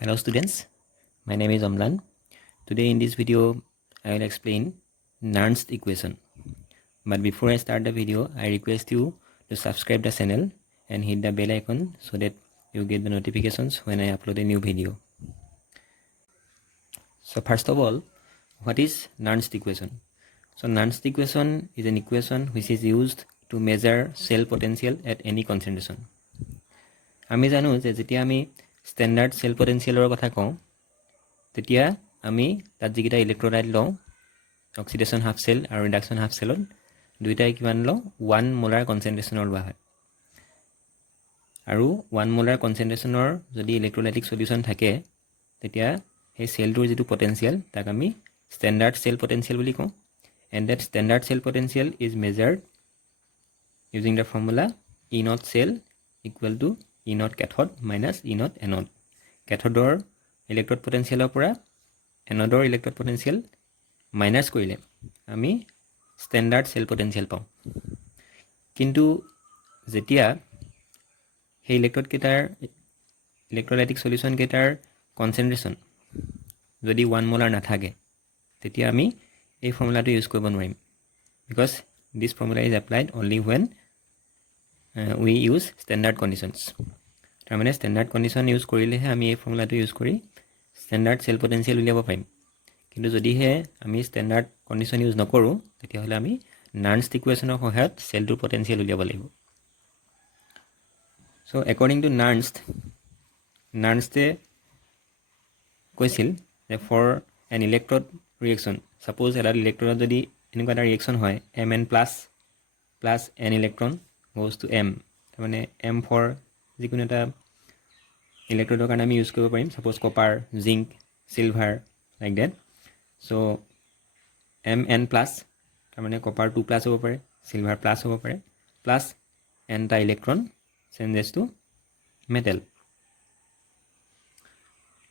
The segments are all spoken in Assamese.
Hello students, my name is Amlan. Today in this video, I will explain Nernst equation. But before I start the video, I request you to subscribe the channel and hit the bell icon so that you get the notifications when I upload a new video. So first of all, what is Nernst equation? So Nernst equation is an equation which is used to measure cell potential at any concentration. আমি জানো যে যেতিয়া আমি স্ট্যান্ডার্ড সেল পটেনশিয়ালৰ কথা কওঁ তেতিয়া আমি তাত যিকেইটা ইলেক্ট্ৰোলাইট লওঁ অক্সিডেশ্যন হাফ সেল আৰু ৰিডাকশ্যন হাফ সেলত দুইটাই কিমান লওঁ 1 মোলাৰ কনচেন্ট্ৰেশ্যনৰ লোৱা হয় আৰু 1 মোলাৰ কনচেন্ট্ৰেশ্যনৰ যদি ইলেক্ট্ৰোলাইটিক সলিউশ্যন থাকে তেতিয়া সেই সেলটোৰ যিটো পটেনশিয়াল তাক আমি স্ট্যান্ডার্ড সেল পটেনশিয়াল বুলি কওঁ and that standard cell potential is measured using the formula E naught cell equal to E naught cathode minus E naught anode. Cathodৰ ইলেক্ট্ৰড পটেনশিয়ালৰ পৰা এনডৰ ইলেক্ট্ৰড পটেনশিয়াল মাইনাছ কৰিলে আমি স্ট্যান্ডাৰ্ড সেল পটেনশিয়াল পাওঁ কিন্তু যেতিয়া সেই ইলেক্ট্ৰড কেইটাৰ ইলেক্ট্ৰোলাইটিক সলিউশ্যন কেইটাৰ কনচেন্ট্ৰেশ্যন যদি 1 মোলাৰ নাথাকে তেতিয়া আমি এই ফৰ্মুলাটো ইউজ কৰিব নোৱাৰিম because this formula is applied only when we use standard conditions. তাৰমানে standard condition use কৰিলেহে আমি এই ফৰ্মুলাটো ইউজ কৰি standard cell potential উলিয়াব পাৰিম কিন্তু যদিহে আমি standard condition ইউজ নকৰোঁ তেতিয়াহ'লে আমি Nernst equationৰ সহায়ত সেলটোৰ potential উলিয়াব লাগিব so according to Nernst কৈছিল যে for an electrode reaction suppose এটা ইলেক্ট্ৰডত যদি এনেকুৱা এটা ৰিয়েকশ্যন হয় Mn plus n electron goes to M তাৰমানে M for যিকোনো এটা ইলেক্ট্ৰডৰ কাৰণে আমি ইউজ কৰিব পাৰিম suppose copper zinc silver like that so Mn plus তাৰমানে কপাৰ 2 প্লাছ হ'ব পাৰে সিলভাৰ প্লাছ হ'ব পাৰে প্লাছ n টা ইলেক্ট্ৰন চেঞ্জেছ টু মেটেল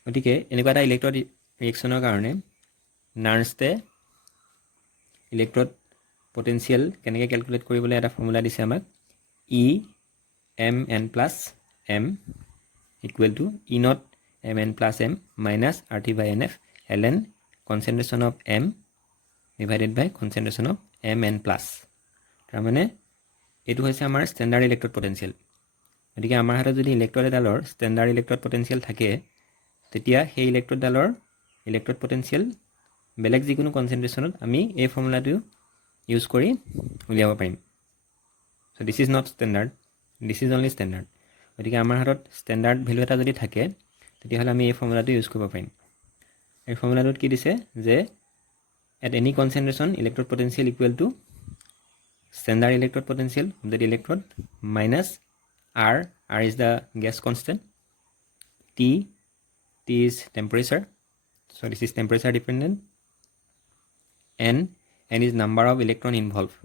গতিকে এনেকুৱা এটা ইলেক্ট্ৰড ৰিয়েকশ্যনৰ কাৰণে নাৰ্নষ্টে ইলেক্ট্ৰড পটেনশিয়াল কেনেকৈ ক্যালকুলেট কৰিবলৈ এটা ফৰ্মুলা দিছে আমাক E Mn plus M equal to E naught Mn plus M minus RT by NF ln concentration of M divided by concentration of Mn plus তাৰমানে এইটো হৈছে আমাৰ স্ট্যান্ডাৰ্ড ইলেক্ট্ৰড পটেনশিয়াল গতিকে আমাৰ হাতত যদি ইলেক্ট্ৰড এডালৰ স্ট্যান্ডাৰ্ড ইলেক্ট্ৰড পটেনশিয়াল থাকে তেতিয়া সেই ইলেক্ট্ৰডডালৰ ইলেক্ট্ৰড পটেনশিয়াল বেলেগ যিকোনো কনচেন্ট্ৰেশ্যনত আমি এই ফৰ্মুলাটো ইউজ কৰি উলিয়াব পাৰিম so this is not standard this is only standard গতিকে আমাৰ হাতত স্ট্যান্ডাৰ্ড ভ্যালু এটা যদি থাকে তেতিয়াহ'লে আমি এই ফৰ্মুলাটো ইউজ কৰিব পাৰিম এই ফৰ্মুলাটোত কি দিছে যে at any concentration electrode potential equal to standard electrode potential of that electrode minus r is the gas constant t is temperature so this is temperature dependent n is number of electron involved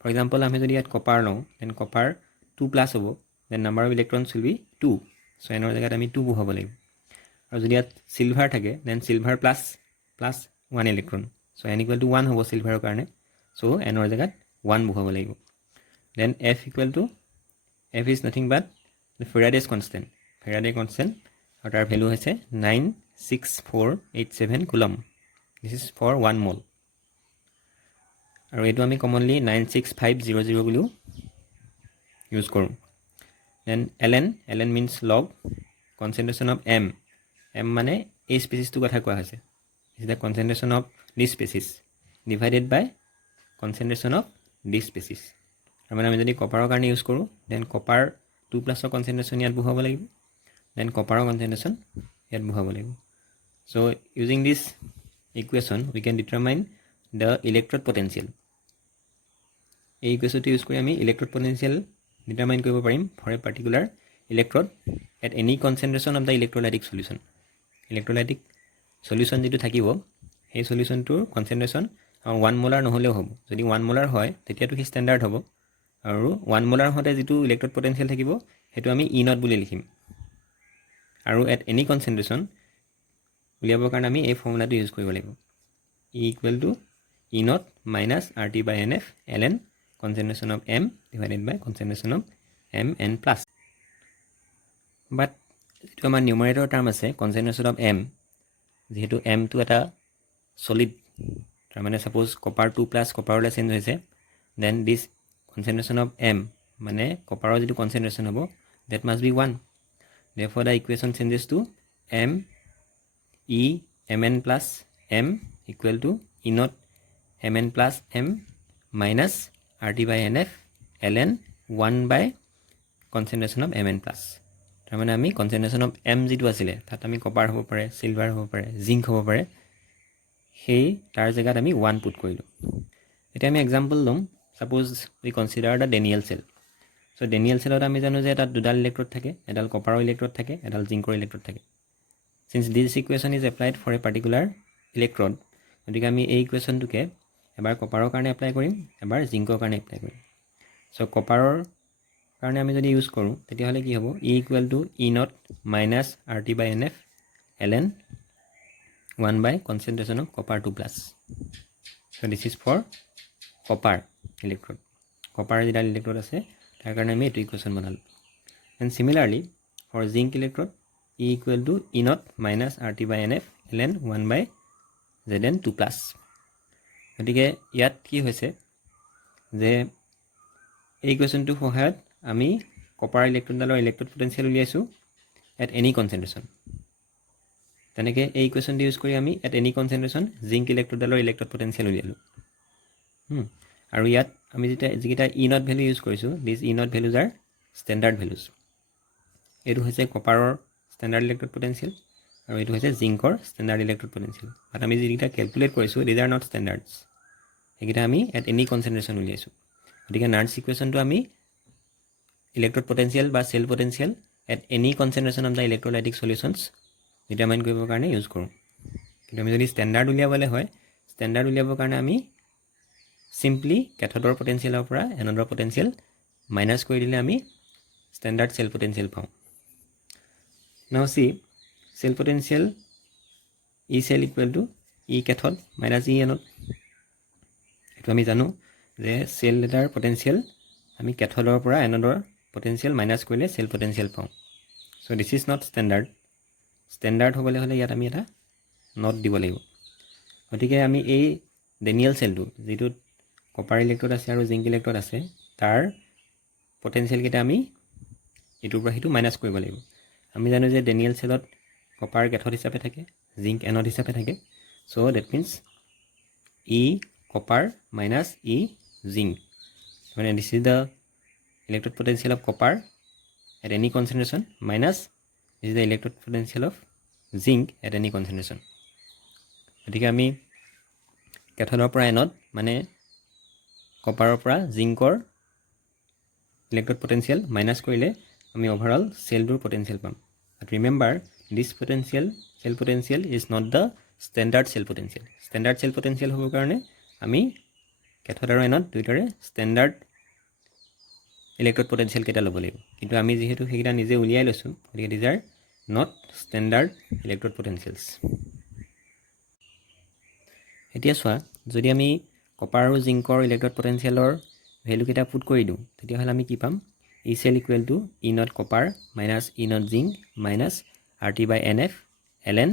for example আমি যদি ইয়াত কপাৰ লওঁ then কপাৰ 2 plus হ'ব then number of electrons will be 2 so n ৰ জায়গাত আমি 2 বহাব লাগিব আৰু যদি ইয়াত সিলভাৰ থাকে then silver plus 1 electron so n equal to 1 হ'ব সিলভাৰৰ কাৰণে so n ৰ জায়গাত 1 বহাব লাগিব then f is nothing but the Faraday's constant আৰু তাৰ ভ্যালু হৈছে 96487 coulomb this is for 1 mole আৰু এটো আমি কমনলি 96500 বুলিও ইউজ কৰোঁ then ln means log concentration of m মানে এই স্পেচিছটো কথা কোৱা হৈছে is the concentration of this species divided by concentration of this species মানে আমি যদি কপাৰৰ কাৰণে ইউজ কৰোঁ then কপাৰ 2 plus ৰ concentration ইয়াত বহাব লাগিব then কপাৰৰ concentration ইয়াত বহাব লাগিব so using this equation we can determine the electrode potential এই ইকুৱেশ্যনটো ইউজ কৰি আমি ইলেক্ট্ৰড পটেনশিয়াল ডিটাৰমাইন কৰিব পাৰিম for a particular electrode at any concentration of the electrolytic solution electrolytic solution যেটো থাকিব এই সলিউশনটোৰ কনসেন্ট্ৰেচন 1 মোলাৰ নহলেও হ'ব যদি 1 মোলাৰ হয় তেতিয়াটো কি স্ট্যান্ডাৰ্ড হ'ব আৰু 1 মোলাৰ হতে যেটো ইলেক্ট্ৰড পটেনশিয়াল থাকিব হেতু আমি E naught বুলি লিখিম আৰু at any concentration উলিয়াবৰ কাৰণে আমি এই ফৰ্মুলাটো ইউজ কৰিব লাগিব E equal to E naught minus RT by NF ln concentration of M divided by concentration of Mn plus but যিটো আমাৰ নিউমাৰেটৰ টাৰ্ম আছে কনচেন্ট্ৰেশ্যন অফ এম, যিহেতু এমটো এটা সলিড, তাৰমানে ছাপ'জ কপাৰ 2+ কপাৰলৈ চেঞ্জ হৈছে, then this concentration of M মানে কপাৰৰ যিটো কনচেন্ট্ৰেশ্যন হ'ব that must be 1। therefore the equation changes to m e mn plus m equal to e naught mn plus m minus RT by NF ln 1 by concentration of mn plus। তাৰমানে আমি কনচেন্ট্ৰেশ্যন অফ এম যিটো আছিলে তাত আমি কপাৰ হ'ব পাৰে, চিলভাৰ হ'ব পাৰে, জিংক হ'ব পাৰে, সেই তাৰ জেগাত আমি 1 পুট কৰিলোঁ। এতিয়া আমি এক্সাম্পল ল'ম, suppose we consider the Daniel cell. So' Daniel চেলত আমি জানো যে তাত দুডাল ইলেক্ট্ৰড থাকে, এডাল কপাৰৰ ইলেক্ট্ৰড থাকে, এডাল জিংকৰ ইলেক্ট্ৰড থাকে। Since this equation is applied for a particular electrode, গতিকে আমি এই ইকুৱেশ্যনটোকে এবাৰ কপাৰৰ কাৰণে এপ্লাই কৰিম, এবাৰ জিংকৰ কাৰণে এপ্লাই কৰিম। চ' কপাৰৰ কাৰণে আমি যদি ইউজ কৰোঁ তেতিয়াহ'লে কি হ'ব, E equal to E naught minus RT by NF ln 1 by concentration of copper 2+। So' this is for copper electrode, copper যিডাল ইলেক্ট্ৰড আছে তাৰ কাৰণে আমি এইটো ইকুৱেশ্যন বনালোঁ। And similarly for zinc electrode E equal to E naught minus RT by NF ln 1 by Zn2+। গতিকে ইয়াত কি হৈছে যে এই ইকুৱেশ্যনটোৰ সহায়ত আমি কপাৰ ইলেক্ট্ৰডডালৰ ইলেক্ট্ৰড পটেঞ্চিয়েল উলিয়াইছোঁ এট এনি কনচেন্ট্ৰেশ্যন। তেনেকৈ এই ইকুৱেশ্যনটো ইউজ কৰি আমি এট এনি কনচেন্ট্ৰেশ্যন জিংক ইলেক্ট্ৰডডালৰ ইলেক্ট্ৰড পটেঞ্চিয়েল উলিয়ালোঁ। আৰু ইয়াত আমি যিকেইটা ই নট ভেলু ইউজ কৰিছোঁ, this E naught values are standard values. এইটো হৈছে কপাৰৰ ষ্টেণ্ডাৰ্ড ইলেক্ট্ৰড পটেঞ্চিয়েল আৰু এইটো হৈছে জিংকৰ ষ্টেণ্ডাৰ্ড ইলেক্ট্ৰড পটেঞ্চিয়েল। বাট আমি যিকেইটা কেলকুলেট কৰিছোঁ দিজ আৰ নট ষ্টেণ্ডাৰ্ডছ, সেইকেইটা আমি এট এনি কনচেন্ট্ৰেশ্যন উলিয়াইছোঁ। গতিকে নাৰ্ছ ইকুৱেশ্যনটো আমি ইলেক্ট্ৰড পটেঞ্চিয়েল বা cell potential at any concentration of the electrolytic solutions determine কৰিবৰ কাৰণে ইউজ কৰোঁ। কিন্তু আমি যদি ষ্টেণ্ডাৰ্ড উলিয়াবলৈ হয়, ষ্টেণ্ডাৰ্ড উলিয়াবৰ কাৰণে আমি চিম্পলি কেথডৰ পটেঞ্চিয়েলৰ পৰা এনডৰ পটেঞ্চিয়েল মাইনাছ কৰি দিলে আমি ষ্টেণ্ডাৰ্ড চেল পটেঞ্চিয়েল পাওঁ। Now see cell potential E cell equal to E cathode minus E anode. এইটো আমি জানো যে চেল এটাৰ পটেঞ্চিয়েল আমি কেথডৰ পৰা এনডৰ পটেঞ্চিয়েল মাইনাছ কৰিলে চেল পটেঞ্চিয়েল পাওঁ। So' this is not standard. Standard হ'বলৈ হ'লে ইয়াত আমি এটা নট দিব লাগিব। গতিকে আমি এই ডেনিয়েল চেলটো যিটোত কপাৰ ইলেক্ট্ৰড আছে আৰু জিংক ইলেক্ট্ৰড আছে তাৰ পটেঞ্চিয়েলকেইটা আমি ইটোৰ পৰা সিটো মাইনাছ কৰিব লাগিব। আমি জানো যে ডেনিয়েল চেলত কপাৰ কেথড হিচাপে থাকে, জিংক এনড হিচাপে থাকে। So' that means E copper minus E zinc, মানে this is the electrode potential of copper at any concentration minus this is the electrode potential of zinc at any concentration. গতিকে আমি কেথডৰ পৰা এনড মানে কপাৰৰ পৰা জিংকৰ ইলেক্ট্ৰড পটেঞ্চিয়েল মাইনাছ কৰিলে আমি অভাৰঅল চেলটোৰ পটেঞ্চিয়েল পাম। But remember this potential cell potential is not the standard cell potential. Standard cell potential হ'বৰ কাৰণে আমি কেথড আৰু এনড দুয়োটাৰে ষ্টেণ্ডাৰ্ড ইলেক্ট্ৰড পটেঞ্চিয়েল কেইটা ল'ব লাগিব। কিন্তু আমি যিহেতু সেইকেইটা নিজে উলিয়াই লৈছোঁ, গতিকে these are not standard electrode potentials. এতিয়া চোৱা, যদি আমি কপাৰ আৰু জিংকৰ ইলেক্ট্ৰড পটেঞ্চিয়েলৰ ভেলুকেইটা পুট কৰি দিওঁ তেতিয়াহ'লে আমি কি পাম, E cell equal to E not copper minus E not zinc minus RT by NF ln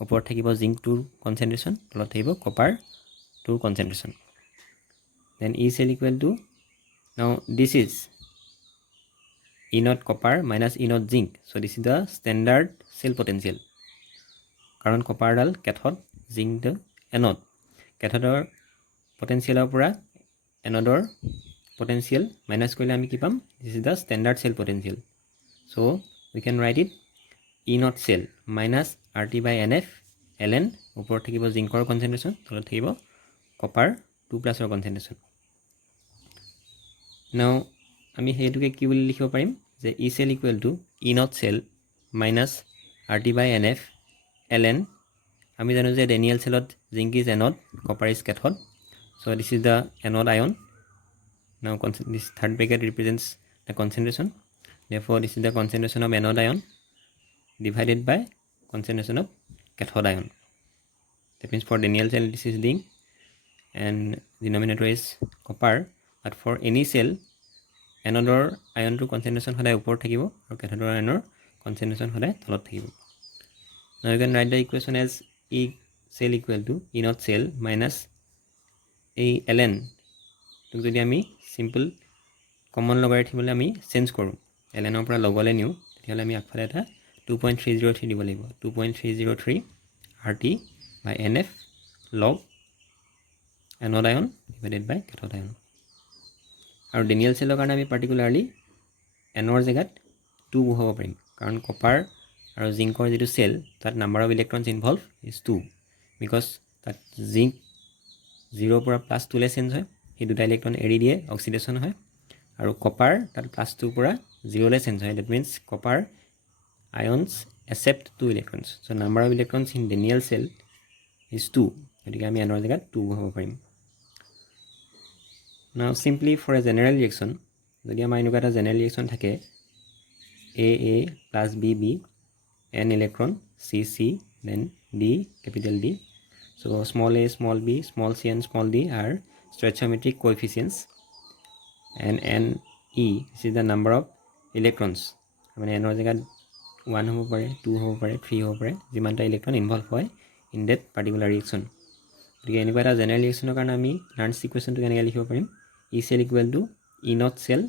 ওপৰত থাকিব জিংকটোৰ কনচেন্ট্ৰেশ্যন, তলত থাকিব কপাৰটোৰ concentration. Then E cell equal to, now this is E not copper minus E not zinc. So' this is the standard cell potential, কাৰণ কপাৰডাল কেথড, জিংকটো এনড। কেথডৰ পটেঞ্চিয়েলৰ পৰা এনডৰ পটেঞ্চিয়েল মাইনাছ কৰিলে আমি কি পাম, this is the standard cell potential. So' we can write it E not cell minus RT by NF ln ওপৰত থাকিব জিংকৰ কনচেন্ট্ৰেশ্যন, তলত থাকিব কপাৰ 2+ৰ কনচেন্ট্ৰেশ্যন। নাও আমি সেইটোকে কি বুলি লিখিব পাৰিম যে E cell equal to E not cell minus RT by NF ln, আমি জানো যে ডেনিয়েল চেলত zinc is anode, copper is cathode. So' this is the anode ion. Now this third bracket represents the concentration. Therefore, this is the concentration of anode ion divided by concentration of cathode ion. That means for Daniell cell this is zinc and denominator is copper. But for any cell, anode ion to concentration hoda upor thakibo aru cathode ion কনচেন্ট্ৰেশ্যন সদায় তলত থাকিব। Now you can write the equation as E cell equal to E naught cell minus A ln তোক যদি আমি সিম্পল কমন লগাই ৰাখিবলৈ আমি চেঞ্জ কৰোঁ, lnৰ পৰা লগলৈ নিওঁ, তেতিয়াহ'লে আমি আগফালে এটা 2.303 দিব লাগিব। 2.303 RT by NF log anode ion divided by cathode ion। আৰু ডেনিয়েল চেলৰ কাৰণে আমি পাৰ্টিকুলাৰলি এনৰ জেগাত 2 বহাব পাৰিম, কাৰণ কপাৰ আৰু জিংকৰ যিটো চেল তাত number of electrons involve is 2, because তাত জিংক 0 পৰা +2 চেঞ্জ হয়, সেই দুটা ইলেক্ট্ৰন এৰি দিয়ে, অক্সিডেশ্যন হয়, আৰু কপাৰ তাত +2 পৰা 0 চেঞ্জ হয়। That means copper ions accept 2 electrons, so number of electrons in Daniell cell is 2, গতিকে আমি এনৰ জেগাত 2 বহাব পাৰিম। Now simply for a general reaction, যদি আমাৰ এনেকুৱা এটা জেনেৰেল ৰিয়েকশ্যন থাকে AA plus BB n electron CC then D capital D, so small a small b small c and small d are stoichiometric coefficients, and NE this is the number of electrons, মানে এনৰ জেগাত 1 হ'ব পাৰে, 2 হ'ব পাৰে, 3 হ'ব পাৰে, যিমানটা ইলেক্ট্ৰন ইনভলভ হয় ইন ডেট পাৰ্টিকুলাৰ ৰিয়েকশ্যন। গতিকে এনেকুৱা এটা জেনেৰেল ৰিয়েকশ্যনৰ কাৰণে আমি নাৰ্নছ ইকুৱেশ্যনটো কেনেকৈ লিখিব পাৰিম? E cell equal to E naught cell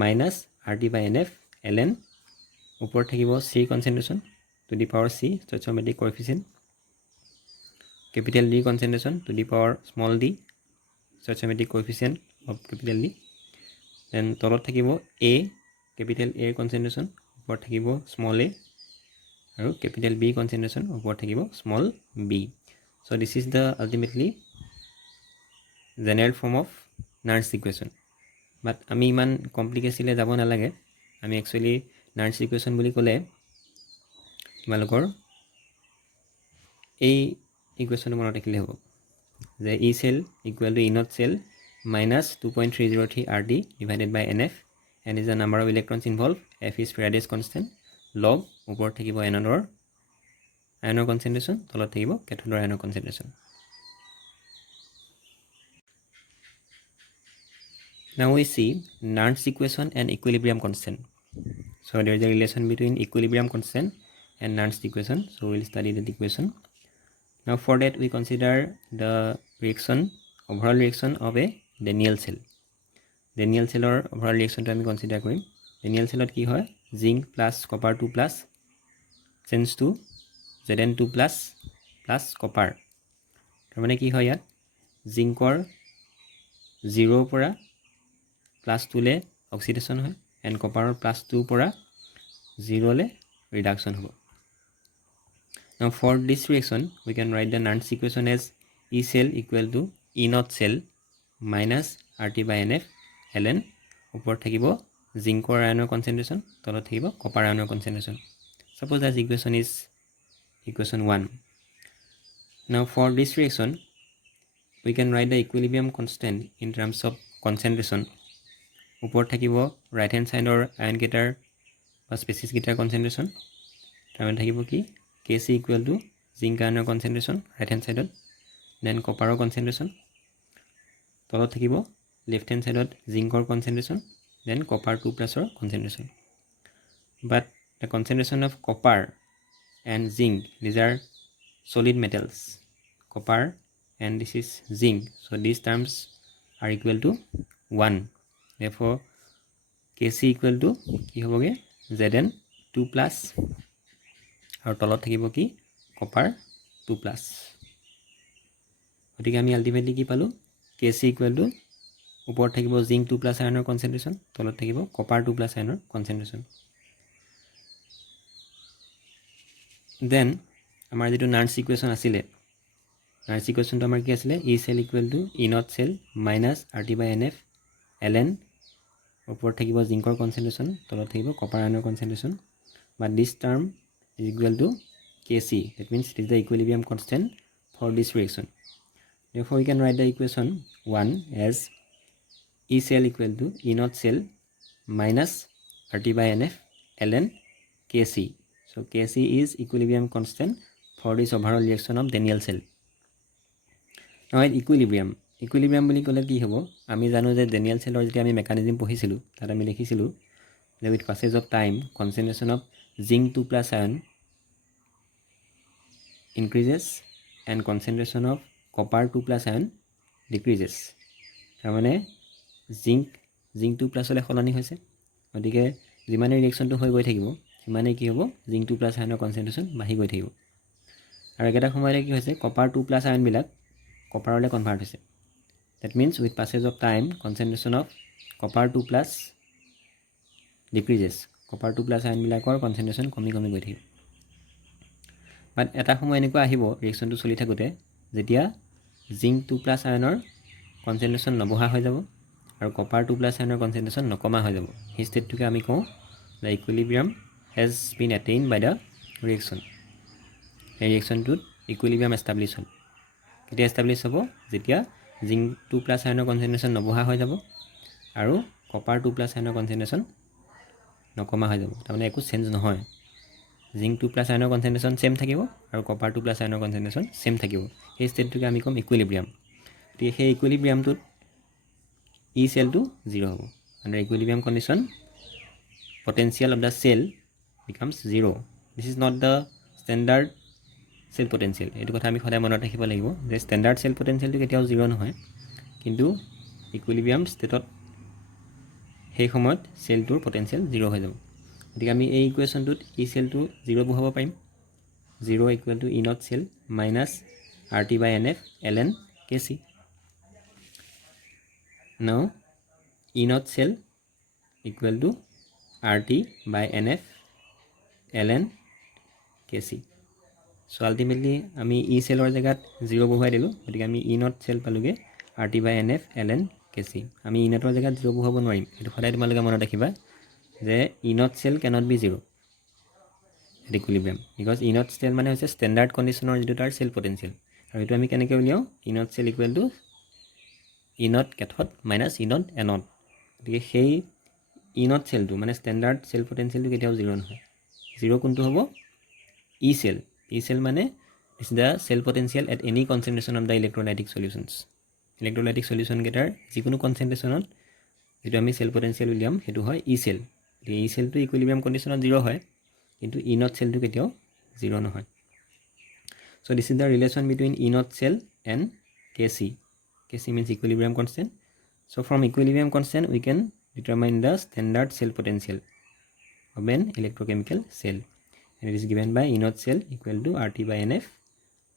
minus RT by NF ln ওপৰত থাকিব C concentration to the power C stoichiometric coefficient, capital D concentration to the power small d stoichiometric coefficient of capital D, then তলত থাকিব A capital A concentration, ওপৰত থাকিব small a, আৰু capital B concentration, ওপৰত থাকিব small b. So this is the ultimately general form of Nernst equation, but আমি ইমান কমপ্লিকেশ্যনলৈ যাব নালাগে। আমি একচুৱেলি Nernst equation বুলি ক'লে তোমালোকৰ এই ইকুৱেশ্যনটো মনত ৰাখিলে হ'ব যে E cell equal to E naught cell minus 2.303 RT divided by NF, and is the number of electrons involved, F is Faraday's constant, log ওপৰত থাকিব এনডৰ আয়নৰ কনচেন্ট্ৰেশ্যন, তলত থাকিব কেথোডৰ আয়নৰ কনচেন্ট্ৰেশ্যন। Now we see Nernst equation and equilibrium constant. So there is a relation between equilibrium constant and Nernst equation, so we will study that equation. Now for that we consider the reaction, overall reaction of a Daniell cell. Daniell cellৰ overall reactionটো আমি consider কৰিম। Daniell cellত কি হয়, zinc plus copper 2 plus change to Zn2 plus copper, তাৰমানে কি হয় ইয়াত জিংকৰ 0 পৰা +2 লে অক্সিডেশ্যন হয়, এণ্ড কপাৰৰ +2 পৰা 0 লে ৰিডাকশ্যন হ'ব। Now for this reaction we can write the Nernst equation as E cell equal to E naught cell minus RT by NF ln ওপৰত থাকিব জিংকৰ আয়নৰ কনচেন্ট্ৰেশ্যন, তলত থাকিব কপাৰ আয়নৰ কনচেন্ট্ৰেশ্যন। Suppose that equation is equation 1. Now for this reaction we can write the equilibrium constant in terms of concentration. ওপৰত থাকিব ৰাইট হেণ্ড ছাইডৰ আয়ন কেইটাৰ বা স্পেচিছ কেইটাৰ কনচেন্ট্ৰেশ্যন, তাৰমানে থাকিব কি Kc ইকুৱেল টু জিংক আয়নৰ কনচেন্ট্ৰেশ্যন ৰাইট হেণ্ড ছাইডত, দেন কপাৰৰ কনচেন্ট্ৰেশ্যন, তলত থাকিব লেফ্ট হেণ্ড ছাইডত জিংকৰ কনচেন্ট্ৰেশ্যন, দেন কপাৰ 2 প্লাছৰ concentration. But the concentration of copper and zinc these are solid metals, copper and this is zinc, so these terms are equal to 1, therefore Kc equal to কি হ'বগে Zn2 plus আৰু তলত থাকিব কি কপাৰ 2 plus। গতিকে আমি আল্টিমেটলি কি পালোঁ, Kc equal to ওপৰত থাকিব জিংক 2 plus আয়নৰ কনচেন্ট্ৰেশ্যন, তলত থাকিব কপাৰ 2 plus আয়নৰ কনচেন্ট্ৰেশ্যন। দেন আমাৰ যিটো Nernst ইকুৱেশ্যন আছিলে, Nernst ইকুৱেশ্যনটো আমাৰ কি আছিলে, E cell equal to E naught cell minus RT by NF ln ওপৰত থাকিব জিংকৰ কনচেন্ট্ৰেশ্যন, তলত থাকিব কপাৰ আয়নৰ concentration, but this term is equal to Kc, that means it is the equilibrium constant for this reaction. Therefore we can write the equation 1 as E cell equal to E naught cell minus RT by NF ln Kc. So Kc is equilibrium constant for this overall reaction of Daniell cell. Now at equilibrium বুলি ক'লে কি হ'ব, আমি জানো যে Daniell cellৰ যেতিয়া আমি মেকানিজম পঢ়িছিলোঁ তাত আমি লিখিছিলোঁ that with passage of time concentration of zinc 2 plus ion increases and concentration of copper 2 plus ion decreases. তাৰমানে জিংক 2 প্লাছলৈ সলনি হৈছে, গতিকে যিমানে ৰিয়েকশ্যনটো হৈ গৈ থাকিব সিমানেই কি হ'ব, জিংক 2 প্লাছ আয়নৰ কনচেনট্ৰেশ্যন বাঢ়ি গৈ থাকিব। আৰু একেটা সময়তে কি হৈছে, কপাৰ 2 প্লাছ আয়নবিলাক কপাৰলৈ কনভাৰ্ট হৈছে। That means with passage of time concentration of copper 2 plus decreases, copper 2 plus আয়নবিলাকৰ কনচেনট্ৰেশ্যন কমি কমি গৈ থাকিব। বাট এটা সময় এনেকুৱা আহিব ৰিয়েকশ্যনটো চলি থাকোঁতে যেতিয়া জিংক 2 প্লাছ আয়নৰ কনচেনট্ৰেশ্যন নবঢ়া হৈ যাব আৰু কপাৰ 2 প্লাছ আয়নৰ কনচেনট্ৰেশ্যন নকমা হৈ যাব। সেই ষ্টেটটোকে আমি কওঁ the equilibrium has been attain by the reaction. এই ৰিয়েকশ্যনটোত ইকুইলিব্ৰিয়াম এষ্টাব্লিছ হ'ল। কেতিয়া এষ্টাব্লিছ হ'ব, যেতিয়া জিংক 2 প্লাছ আয়নৰ কনচেনট্ৰেশ্যন নবঢ়া হৈ যাব আৰু কপাৰ 2 প্লাছ আয়নৰ কনচেনট্ৰেশ্যন নকমা হৈ যাব। তাৰমানে একো চেঞ্জ নহয়, জিংক 2 প্লাছ আয়নৰ কনচেনট্ৰেশ্যন ছেম থাকিব আৰু কপাৰ 2 প্লাছ আয়নৰ কনচেনট্ৰেশ্যন ছেম থাকিব। সেই ষ্টেটটোকে আমি ক'ম ইকুইলিব্ৰিয়াম। গতিকে সেই ইকুইলিব্ৰিয়ামটোত ই চেলটো 0 হ'ব। Under ইকুইলিব্ৰিয়াম condition potential of the cell becomes 0. This is not the standard cell potential. এইটো কথা আমি সদায় মনত ৰাখিব লাগিব যে ষ্টেণ্ডাৰ্ড চেল পটেঞ্চিয়েলটো কেতিয়াও 0 নহয়, কিন্তু ইকুইলিব্ৰিয়াম ষ্টেটত সেই সময়ত চেলটোৰ পটেঞ্চিয়েল 0 হৈ যাব। গতিকে আমি এই ইকুৱেশ্যনটোত ই চেলটো 0 বহাব পাৰিম। 0 equal to E not cell minus RT by NF ln Kc. Now E naught cell equal to RT by NF ln Kc. So ultimately আমি E চেলৰ জেগাত 0 বহুৱাই দিলোঁ, গতিকে আমি E naught চেল পালোঁগৈ RT by NF ln Kc. আমি E naughৰ জেগাত 0 বহুৱাব নোৱাৰিম, এইটো সদায় তোমালোকে মনত ৰাখিবা যে E naught cell cannot be 0 at equilibrium, because E naught cell মানে হৈছে ষ্টেণ্ডাৰ্ড কণ্ডিশ্যনৰ যিটো তাৰ চেল পটেঞ্চিয়েল। আৰু এইটো আমি কেনেকৈ উলিয়াওঁ, E naught cell equal to E naught cathode minus E naught and. গতিকে সেই E naught চেলটো মানে ষ্টেণ্ডাৰ্ড চেল পটেঞ্চিয়েলটো কেতিয়াও 0 নহয়। 0 কোনটো হ'ব, ই চেল। ই চেল মানে is the cell potential at any concentration of the electrolytic solutions. Electrolytic চলিউশ্যনকেইটাৰ যিকোনো কনচেনট্ৰেশ্যনত যিটো আমি চেল পটেঞ্চিয়েল উলিয়াম সেইটো হয় ই চেল। গতিকে ই চেলটো ইকুইলিব্ৰিয়াম কণ্ডিশ্যনত 0 হয়, কিন্তু ই নট চেলটো কেতিয়াও 0 নহয়। So' this is the relation between E not cell and Kc. Kc means equilibrium constant. So from equilibrium constant we can determine the standard cell potential of an electrochemical cell, and it is given by E naught cell equal to RT by NF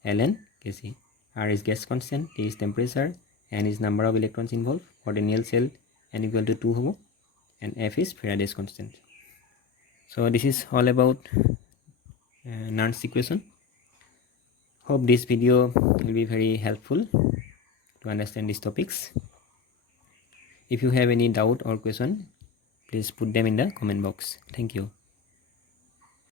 ln Kc. R is gas constant, T is temperature, N is number of electrons involved. For the Neal cell N equal to 2 hobo, and F is Faraday's constant. So this is all about Nernst equation. Hope this video will be very helpful to understand these topics. If you have any doubt or question, please put them in the comment box. Thank you.